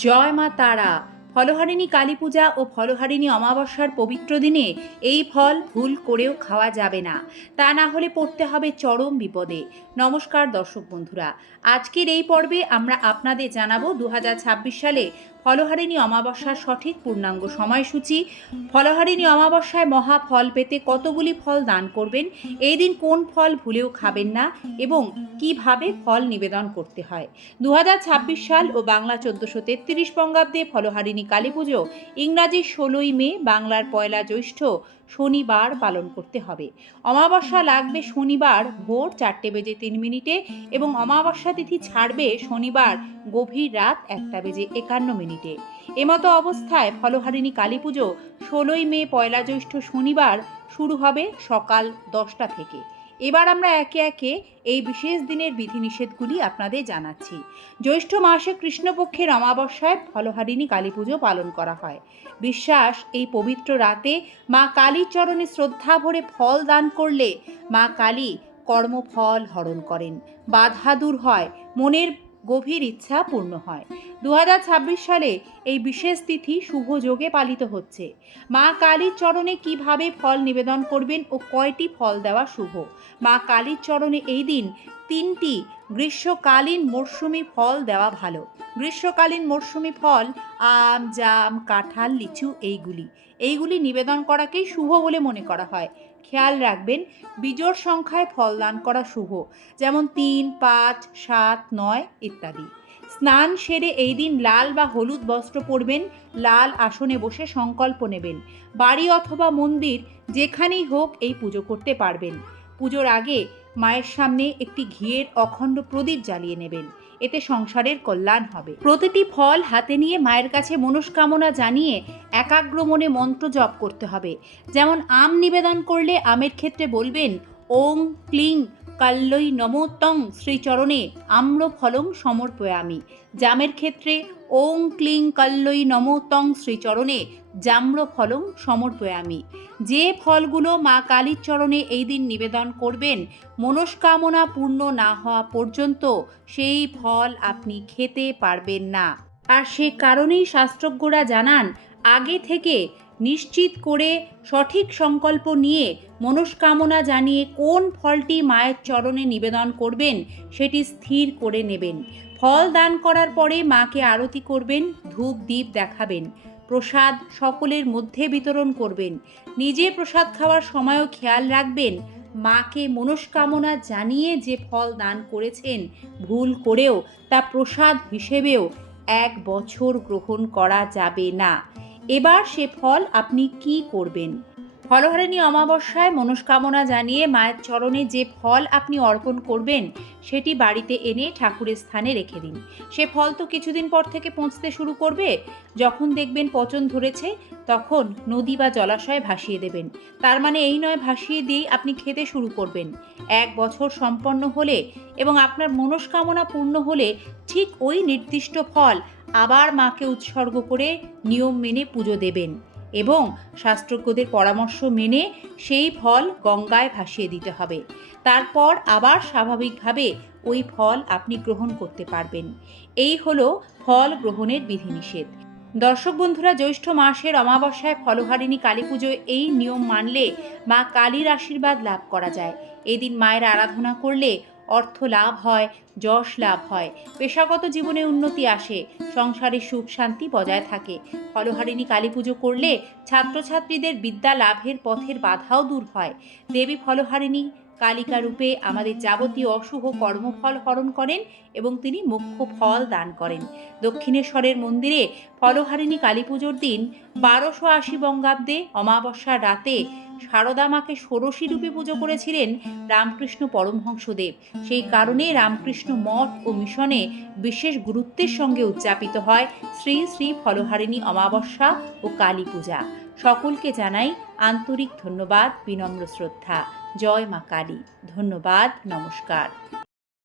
জয় মা তারা। ফলহারিণী কালী পূজা ও ফলহারিণী অমাবস্যার পবিত্র দিনে এই ফল ভুল করেও খাওয়া যাবে না, তা না হলে পড়তে হবে চরম বিপদে। নমস্কার দর্শক বন্ধুরা, আজকের এই পর্বে আমরা আপনাদের জানাবো 2026 সালে ফলহারিণী অমাবস্যার সঠিক পূর্ণাঙ্গ সময়সূচি, ফলহারিণী অমাবস্যায় মহা ফল পেতে কতগুলি ফল দান করবেন, এই দিন কোন ফল ভুলেও খাবেন না এবং কিভাবে ফল নিবেদন করতে হয়। 2026 সাল ও বাংলা 1433 বঙ্গাব্দে ফলহারিণী কালী পুজো ইংরাজি 16ই মে, বাংলার 1 জ্যৈষ্ঠ শনিবার পালন করতে হবে। অমাবস্যা লাগবে শনিবার ভোর 4:03 এবং অমাবস্যা তিথি ছাড়বে শনিবার গভীর রাত 1:51। এমতো অবস্থায় ফলহারিণী কালী পুজো 16ই মে 1 জ্যৈষ্ঠ শনিবার শুরু হবে সকাল 10টা থেকে। এবার আমরা একে একে এই বিশেষ দিনের বিধিনিষেধগুলি আপনাদের জানাচ্ছি। জ্যৈষ্ঠ মাসে কৃষ্ণপক্ষের অমাবস্যায় ফলহারিণী কালী পুজো পালন করা হয়। বিশ্বাস, এই পবিত্র রাতে মা কালীর চরণে শ্রদ্ধা ভরে ফল দান করলে মা কালী কর্মফল হরণ করেন, বাধা দূর হয়, মনের গভীর ইচ্ছা পূর্ণ হয়। 2026 সালে এই বিশেষ তিথি শুভ যোগে পালিত হচ্ছে। মা কালীর চরণে কিভাবে ফল নিবেদন করবেন ও কয়টি ফল দেওয়া শুভ। মা কালীর চরণে এই দিন 3টি গ্রীষ্মকালীন মরশুমি ফল দেওয়া ভালো। গ্রীষ্মকালীন মরশুমি ফল আম, জাম, কাঁঠাল, লিচু এইগুলি নিবেদন করাকেই শুভ বলে মনে করা হয়। খেয়াল রাখবেন, বিজোড় সংখ্যায় ফল দান করা শুভ, যেমন 3, 5, 7, 9 ইত্যাদি। স্নান সেরে এই দিন লাল বা হলুদ বস্ত্র পরবেন, লাল আসনে বসে সংকল্প নেবেন। বাড়ি অথবা মন্দির যেখানেই হোক এই পুজো করতে পারবেন। পুজোর আগে মায়ের সামনে একটি ঘিয়ের অখণ্ড প্রদীপ জ্বালিয়ে নেবেন, এতে সংসারের কল্যাণ হবে। প্রতিটি ফল হাতে নিয়ে মায়ের কাছে মনস্কামনা জানিয়ে একাগ্র মনে মন্ত্র জপ করতে হবে। যেমন আম নিবেদন করলে আমের ক্ষেত্রে বলবেন ওং ক্লিং কাল্লৈ নমো তং শ্রীচরণে আম্র ফলং সমর্পয়ামি। জামের ক্ষেত্রে ওং ক্লিং কাল্লৈ নমো তং শ্রীচরণে জাম্র ফলং সমর্পয়ামি। যে ফলগুলো মা কালীর চরণে এই দিন নিবেদন করবেন, মনস্কামনা পূর্ণ না হওয়া পর্যন্ত সেই ফল আপনি খেতে পারবেন না। আর সে কারণেই শাস্ত্রজ্ঞরা জানান, আগে থেকে নিশ্চিত করে সঠিক সংকল্প নিয়ে মনস্কামনা জানিয়ে কোন ফলটি মায়ের চরণে নিবেদন করবেন সেটি স্থির করে নেবেন। ফল দান করার পরে মাকে আরতি করবেন, ধূপ দ্বীপ দেখাবেন, প্রসাদ সকলের মধ্যে বিতরণ করবেন। নিজে প্রসাদ খাওয়ার সময়ও খেয়াল রাখবেন, মাকে মনস্কামনা জানিয়ে যে ফল দান করেছেন ভুল করেও তা প্রসাদ হিসেবেও 1 বছর গ্রহণ করা যাবে না। এবার সে ফল আপনি কি করবেন? ফলহারিণী অমাবস্যায় মনস্কামনা জানিয়ে মায়ের চরণে যে ফল আপনি অর্পণ করবেন সেটি বাড়িতে এনে ঠাকুরের স্থানে রেখে দিন। সে ফল তো কিছুদিন পর থেকে পচতে শুরু করবে। যখন দেখবেন পচন ধরেছে তখন নদী বা জলাশয়ে ভাসিয়ে দেবেন। তার মানে এই নয় ভাসিয়ে দিয়েই আপনি খেতে শুরু করবেন। 1 বছর সম্পন্ন হলে এবং আপনার মনস্কামনা পূর্ণ হলে ঠিক ওই নির্দিষ্ট ফল আবার মাকে উৎসর্গ করে নিয়ম মেনে পুজো দেবেন এবং শাস্ত্রজ্ঞদের পরামর্শ মেনে সেই ফল গঙ্গায় ভাসিয়ে দিতে হবে। তারপর আবার স্বাভাবিকভাবে ওই ফল আপনি গ্রহণ করতে পারবেন। এই হলো ফল গ্রহণের বিধিনিষেধ। দর্শক বন্ধুরা, জ্যৈষ্ঠ মাসের অমাবস্যায় ফলহারিণী কালী পুজোয় এই নিয়ম মানলে মা কালীর আশীর্বাদ লাভ করা যায়। এই দিন মায়ের আরাধনা করলে অর্থ লাভ হয়, যশ লাভ হয়, পেশাগত জীবনে উন্নতি আসে, সংসারে সুখ শান্তি বজায় থাকে। ফলহারিণী কালী পুজো করলে ছাত্রছাত্রীদের বিদ্যা লাভের পথের বাধাও দূর হয়। দেবী ফলহারিণী কালিকা রূপে আমাদের যাবতীয় অশুভ কর্মফল হরণ করেন এবং তিনি মোক্ষ ফল দান করেন। দক্ষিণেশ্বরের মন্দিরে ফলহারিণী কালী পুজোর দিন 1280 বঙ্গাব্দে অমাবস্যার রাতে সারদা মাকে ষোড়শী রূপে পুজো করেছিলেন রামকৃষ্ণ পরমহংসদেব। সেই কারণে রামকৃষ্ণ মঠ ও মিশনে বিশেষ গুরুত্বের সঙ্গে উদযাপিত হয় শ্রী শ্রী ফলহারিণী অমাবস্যা ও কালী পূজা। সকলকে জানাই আন্তরিক ধন্যবাদ, বিনম্র শ্রদ্ধা। জয় মা কালী। ধন্যবাদ, নমস্কার।